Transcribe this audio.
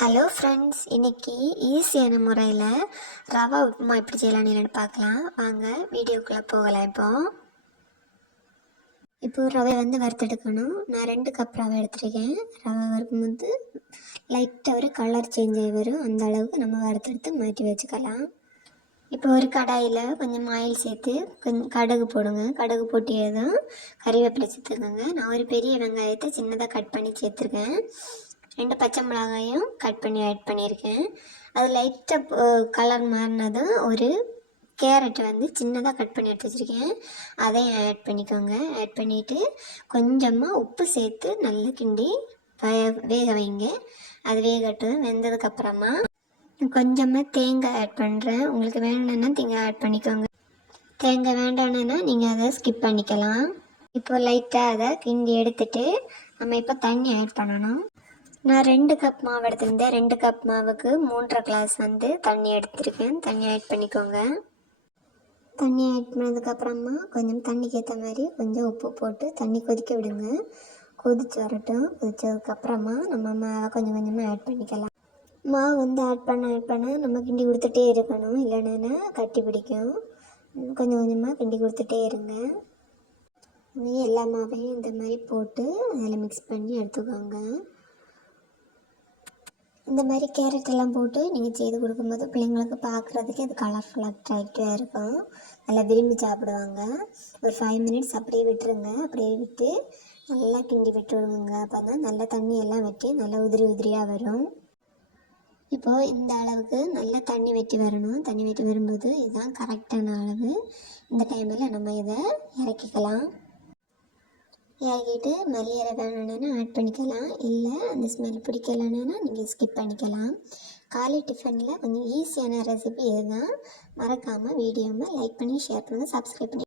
Hello friends, இன்றைக்கி ஈஸியான முறையில் ரவா உப்புமா எப்படி செய்யலான்னு பார்க்கலாம். வாங்க வீடியோக்குள்ளே போகலாம். இப்போது ரவை வறுத்தெடுக்கணும். நான் 2 கப் ரவை எடுத்துருக்கேன். ரவை வறுக்கும்போது லைட்டாக ஒரு கலர் சேஞ்ச் ஆகி வரும். அந்த அளவுக்கு நம்ம வறுத்தெடுத்து மாற்றி வச்சுக்கலாம். இப்போ ஒரு கடாயில் கொஞ்சம் ஆயில் சேர்த்து கொஞ்சம் கடுகு போடுங்க. கடுகு போட்டியதும் கறிவேப்பிலை சேர்த்துக்கோங்க. நான் ஒரு பெரிய வெங்காயத்தை சின்னதாக கட் பண்ணி சேர்த்துருக்கேன். 2 பச்சை மிளகாயும் கட் பண்ணி ஆட் பண்ணியிருக்கேன். அது லைட்டாக கலர் மாறினதும் ஒரு கேரட் சின்னதாக கட் பண்ணி எடுத்து வச்சுருக்கேன். அதையும் ஆட் பண்ணிக்கோங்க. ஆட் பண்ணிவிட்டு கொஞ்சமாக உப்பு சேர்த்து நல்லா கிண்டி வேக வைங்க. அது வேகட்டும். வெந்ததுக்கப்புறமா கொஞ்சமாக தேங்காய் ஆட் பண்ணுறேன். உங்களுக்கு வேணும்னா தேங்காய் ஆட் பண்ணிக்கோங்க. தேங்காய் வேண்டாம்னா நீங்கள் அதை ஸ்கிப் பண்ணிக்கலாம். இப்போ லைட்டாக அதை கிண்டி எடுத்துகிட்டு நம்ம இப்போ தண்ணி ஆட் பண்ணணும். நான் 2 கப் மாவு எடுத்திருந்தேன். 2 கப் மாவுக்கு 3.5 கிளாஸ் தண்ணி எடுத்திருக்கேன். தண்ணி ஆட் பண்ணிக்கோங்க. தண்ணி ஆட் பண்ணதுக்கப்புறமா கொஞ்சம் தண்ணிக்கு ஏற்ற மாதிரி கொஞ்சம் உப்பு போட்டு தண்ணி கொதிக்க விடுங்க. கொதிச்சு வரட்டும். கொதிச்சதுக்கப்புறமா நம்ம மாவை கொஞ்சம் கொஞ்சமாக ஆட் பண்ணிக்கலாம். மாவு ஆட் பண்ண நம்ம கிண்டி கொடுத்துட்டே இருக்கணும். இல்லைன்னா கட்டி பிடிக்கும். கொஞ்சம் கொஞ்சமாக கிண்டி கொடுத்துட்டே இருங்க. எல்லா மாவையும் இந்த மாதிரி போட்டு அதில் மிக்ஸ் பண்ணி எடுத்துக்கோங்க. இந்த மாதிரி கேரட் எல்லாம் போட்டு நீங்கள் செய்து கொடுக்கும்போது பிள்ளைங்களுக்கு பார்க்குறதுக்கு அது கலர்ஃபுல்லாக அட்ராக்டிவாக இருக்கும். நல்லா விரும்பி சாப்பிடுவாங்க. ஒரு 5 மினிட்ஸ் அப்படியே விட்டுருங்க. அப்படியே விட்டு நல்லா கிண்டி விட்டுடுங்க. அப்போ தான் நல்லா தண்ணி எல்லாம் வெட்டி நல்லா உதிரி உதிரியாக வரும். இப்போது இந்த அளவுக்கு நல்லா தண்ணி வெட்டி வரணும். தண்ணி வெட்டி வரும்போது இதுதான் கரெக்டான அளவு. இந்த டைமில் நம்ம இதை இறக்கிக்கலாம். இறக்கிட்டு மல்லி இலை வேணும்னா ஆட் பண்ணிக்கலாம். இல்லை அந்த ஸ்மெல் பிடிக்கலன்னா நீங்கள் ஸ்கிப் பண்ணிக்கலாம். காலை டிஃபனில் கொஞ்சம் ஈஸியான ரெசிபி இதுதான். மறக்காமல் வீடியோவை லைக் பண்ணி ஷேர் பண்ணுங்கள், சப்ஸ்கிரைப் பண்ணி